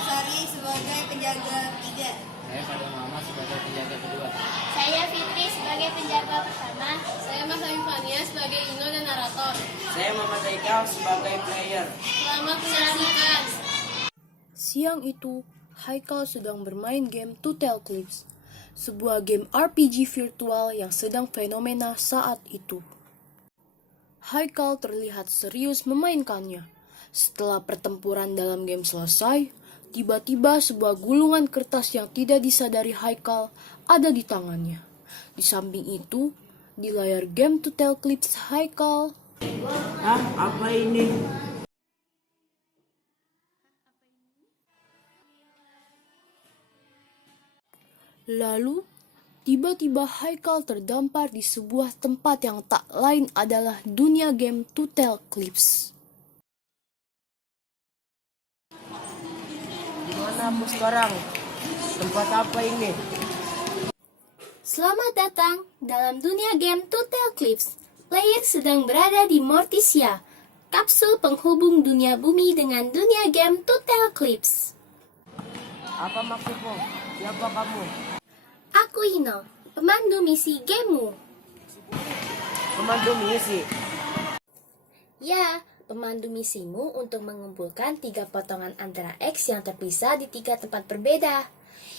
Sari sebagai penjaga 3. Saya Fadil Muhammad sebagai penjaga kedua. Saya Fitri sebagai penjaga pertama. Saya Mas Ayu Fania sebagai Ino dan narator. Saya Muhammad Haikal sebagai player. Selamat menyaksikan. Siang itu, Haikal sedang bermain game To Tell Clips, sebuah game RPG virtual yang sedang fenomena saat itu. Haikal terlihat serius memainkannya. Setelah pertempuran dalam game selesai, tiba-tiba sebuah gulungan kertas yang tidak disadari Haikal ada di tangannya. Di samping itu, di layar game To Tell Clips Haikal, Apa ini? lalu tiba-tiba Haikal terdampar di sebuah tempat yang tak lain adalah dunia game To Tell Clips. Di mana aku sekarang? Tempat apa ini? Selamat datang dalam dunia game To Tell Clips. Player sedang berada di Mortisia, kapsul penghubung dunia bumi dengan dunia game To Tell Clips. Apa maksudmu? Siapa kamu? Aku Hino, pemandu misi gamemu. Pemandu misi. Ya, pemandu misimu untuk mengumpulkan 3 potongan antara X yang terpisah di 3 tempat berbeda.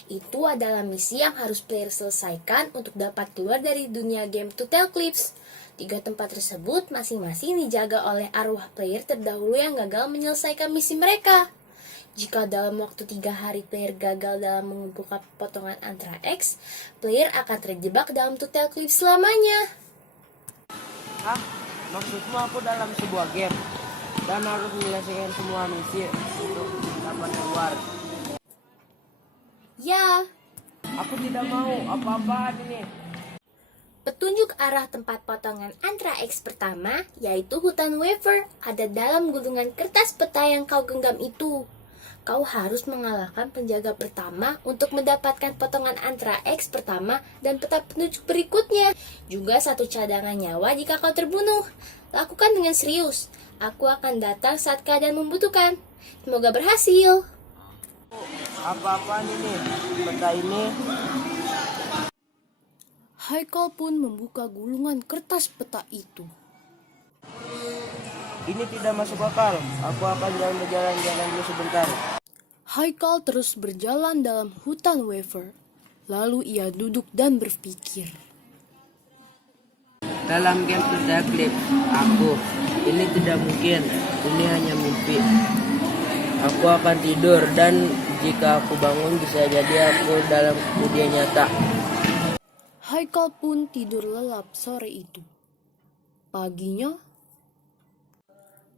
Itu adalah misi yang harus player selesaikan untuk dapat keluar dari dunia game To Tell Clips. 3 tempat tersebut masing-masing dijaga oleh arwah player terdahulu yang gagal menyelesaikan misi mereka. Jika dalam waktu 3 hari player gagal dalam mengumpulkan potongan antara X, player akan terjebak dalam To Tell Clips selamanya. Maksudmu aku dalam sebuah game dan harus menyelesaikan semua misi untuk dapat keluar. Ya, Aku tidak mau apa-apaan ini. petunjuk arah tempat potongan antara X pertama, yaitu hutan wafer, ada dalam gulungan kertas peta yang kau genggam itu. Kau harus mengalahkan penjaga pertama untuk mendapatkan potongan antara X pertama dan peta petunjuk berikutnya. Juga 1 cadangan nyawa jika kau terbunuh. Lakukan dengan serius. Aku akan datang saat keadaan membutuhkan. Semoga berhasil. Apa-apaan ini? Peta ini. Haikal pun membuka gulungan kertas peta itu. Ini tidak masuk akal. Aku akan jalan-jalan dulu sebentar. Haikal terus berjalan dalam hutan wafer. Lalu ia duduk dan berpikir. Dalam game To Tell Clips, ini tidak mungkin. Ini hanya mimpi. Aku akan tidur dan jika aku bangun bisa jadi aku dalam dunia nyata. Haikal pun tidur lelap sore itu. Paginya,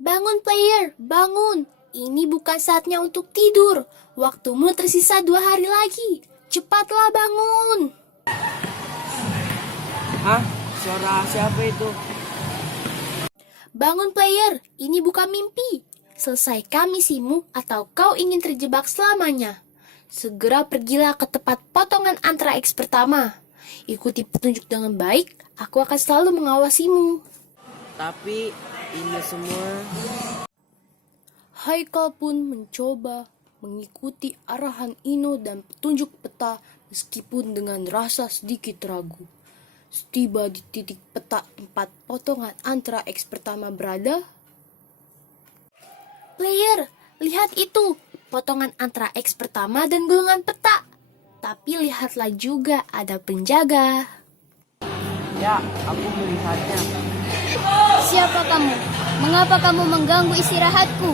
Bangun player, bangun. Ini bukan saatnya untuk tidur. Waktumu tersisa 2 hari lagi. Cepatlah bangun. Suara siapa itu? Bangun player, ini bukan mimpi. Selesaikan misimu atau kau ingin terjebak selamanya. Segera pergilah ke tempat potongan antara X pertama. Ikuti petunjuk dengan baik, aku akan selalu mengawasimu. Tapi ini semua. Haikal pun mencoba mengikuti arahan Ino dan petunjuk peta meskipun dengan rasa sedikit ragu. Setiba di titik peta tempat potongan antara X pertama berada, Player, lihat itu, potongan antara X pertama dan gulungan peta. Tapi lihatlah juga ada penjaga. Ya, aku melihatnya. Siapa kamu? Mengapa kamu mengganggu istirahatku?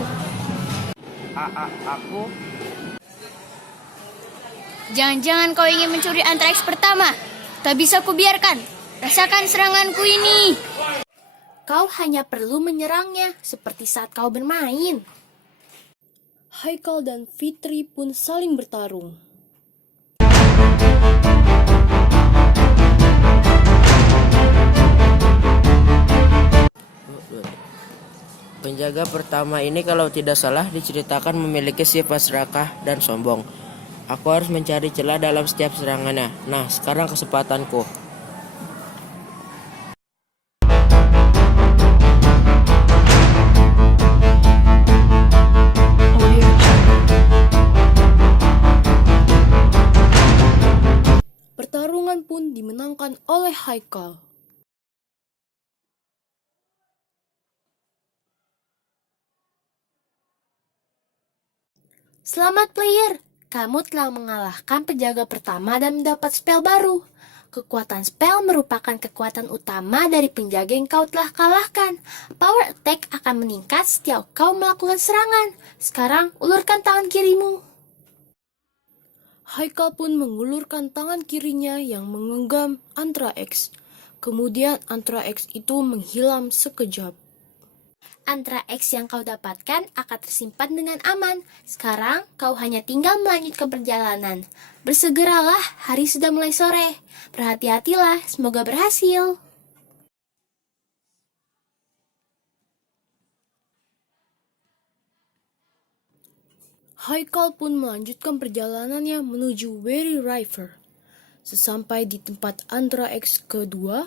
Aku? Jangan-jangan kau ingin mencuri antara X pertama? Tak bisa kubiarkan. Rasakan seranganku ini. Kau hanya perlu menyerangnya seperti saat kau bermain. Haikal dan Fitri pun saling bertarung. Penjaga pertama ini kalau tidak salah diceritakan memiliki sifat serakah dan sombong. Aku harus mencari celah dalam setiap serangannya. Nah, sekarang kesempatanku. Haikal. Selamat player, kamu telah mengalahkan penjaga pertama dan mendapat spell baru. Kekuatan spell merupakan kekuatan utama dari penjaga yang kau telah kalahkan. Power attack akan meningkat setiap kau melakukan serangan. Sekarang, ulurkan tangan kirimu. Haikal pun mengulurkan tangan kirinya yang menggenggam Anthrax. Kemudian Anthrax itu menghilang sekejap. Anthrax yang kau dapatkan akan tersimpan dengan aman. Sekarang, kau hanya tinggal melanjutkan perjalanan. Bersegeralah, hari sudah mulai sore. Berhati-hatilah, semoga berhasil. Haikal pun melanjutkan perjalanannya menuju Weary River. Sesampai di tempat Anthrax kedua,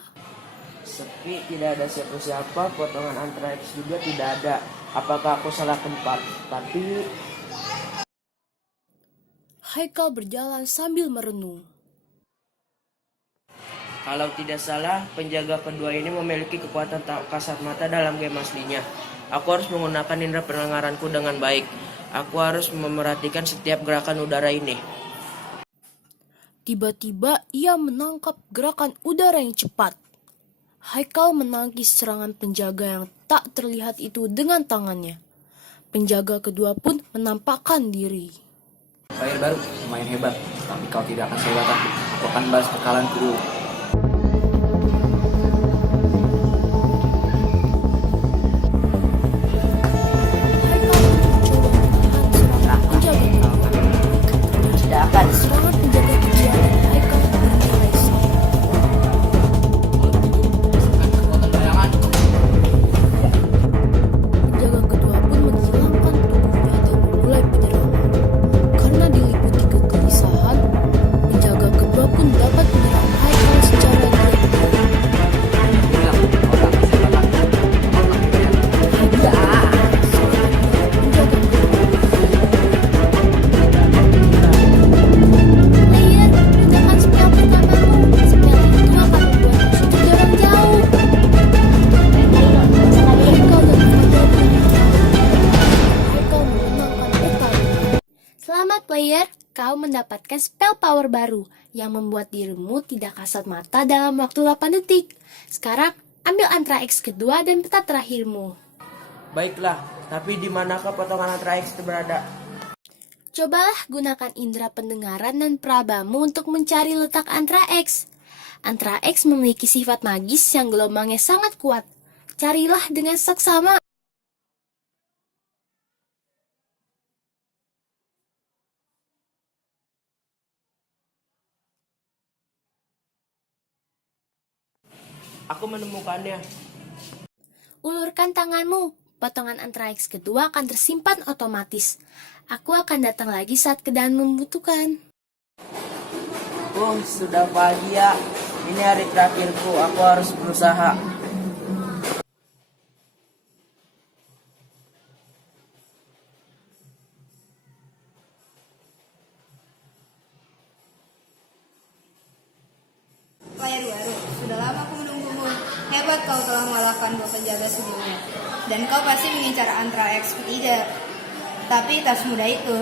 Sepi, tidak ada siapa-siapa, potongan Anthrax juga tidak ada. Apakah aku salah tempat? Tapi Haikal berjalan sambil merenung. kalau tidak salah, penjaga kedua ini memiliki kekuatan tak kasat mata dalam game aslinya. Aku harus menggunakan indera pendengaranku dengan baik. Aku harus memerhatikan setiap gerakan udara ini. Tiba-tiba ia menangkap gerakan udara yang cepat. Haikal menangkis serangan penjaga yang tak terlihat itu dengan tangannya. Penjaga kedua pun menampakkan diri. Player baru, lumayan hebat, tapi kau tidak akan sehebat aku. Aku akan balas kekalahanku dulu. Haikal mencoba menahan serangan penjaga kedua. Tidak akan. Serangan penjaga kedua dan Haikal bernilai sama. Penjaga kedua pun menghilangkan tubuhnya dan memulai penyerangan. Karena diliputi kegelisahan, penjaga kedua pun dapat menyerang Haikal secara diam-diam. Player, gunakan spell pertamamu. Spell itu akan membuat musuh terjorong jauh. Haikal dan penjaga pun Haikal memenangkan pertarungan. Selamat player, kau mendapatkan spell power baru yang membuat dirimu tidak kasat mata dalam waktu 8 detik. Sekarang, ambil Anthrax kedua dan peta terakhirmu. Baiklah, tapi di manakah potongan Anthrax itu berada? Cobalah gunakan indera pendengaran dan perabamu untuk mencari letak Anthrax. Anthrax memiliki sifat magis yang gelombangnya sangat kuat. Carilah dengan saksama. Aku menemukannya. Ulurkan tanganmu. Potongan Anthrax kedua akan tersimpan otomatis. Aku akan datang lagi saat keadaan membutuhkan. Sudah pagi ya. Ini hari terakhirku. Aku harus berusaha. Player baru, sudah lama aku menunggumu. Hebat kau telah mengalahkan dua penjaga sebelumnya. Dan kau pasti mengincar Anthrax ketiga. Tapi tak semudah itu.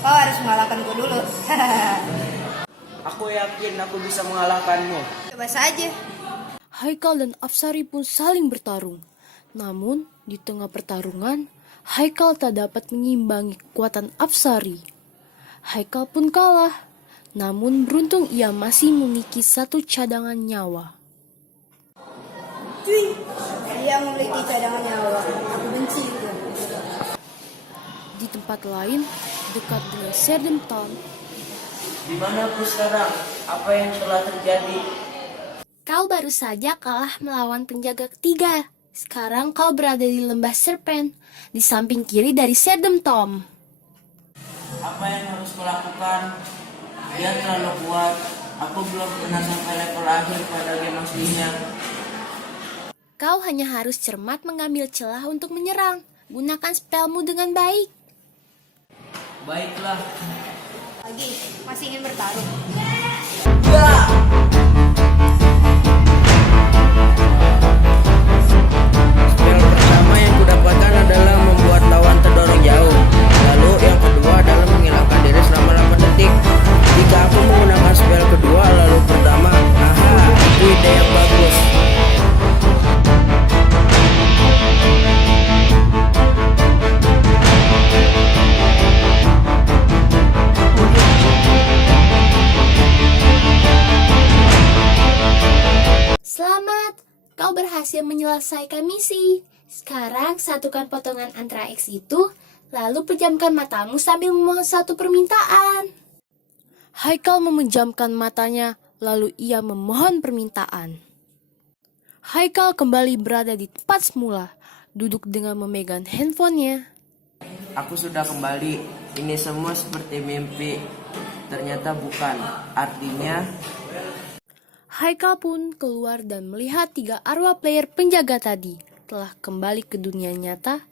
Kau harus mengalahkanku dulu. Aku yakin aku bisa mengalahkanmu. Coba saja. Haikal dan Afsari pun saling bertarung. Namun, di tengah pertarungan, Haikal tak dapat mengimbangi kekuatan Afsari. Haikal pun kalah. Namun beruntung ia masih memiliki satu cadangan nyawa. Cuy, dia memiliki cadangan nyawa. Aku benci itu. Di tempat lain, dekat dengan Serdem Town, Di mana aku sekarang? Apa yang telah terjadi? Kau baru saja kalah melawan penjaga ketiga. Sekarang kau berada di lembah Serpent, di samping kiri dari Serdem Tom. Apa yang harus kulakukan? Dia terlalu kuat. Aku belum pernah sampai level akhir pada game aslinya. Kau hanya harus cermat mengambil celah untuk menyerang. Gunakan spellmu dengan baik. Baiklah. Lagi, masih ingin bertarung. Ya! berhasil menyelesaikan misi. Sekarang satukan potongan Antra X itu, lalu pejamkan matamu sambil memohon satu permintaan. Haikal memejamkan matanya, lalu ia memohon permintaan. Haikal kembali berada di tempat semula, duduk dengan memegang handphonenya. Aku sudah kembali. Ini semua seperti mimpi. Ternyata bukan. Artinya, Haikal pun keluar dan melihat 3 arwah player penjaga tadi telah kembali ke dunia nyata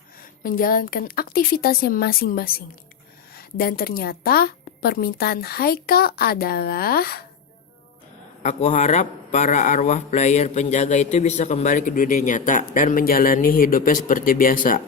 menjalankan aktivitasnya masing-masing. Dan ternyata permintaan Haikal adalah... aku harap para arwah player penjaga itu bisa kembali ke dunia nyata dan menjalani hidupnya seperti biasa.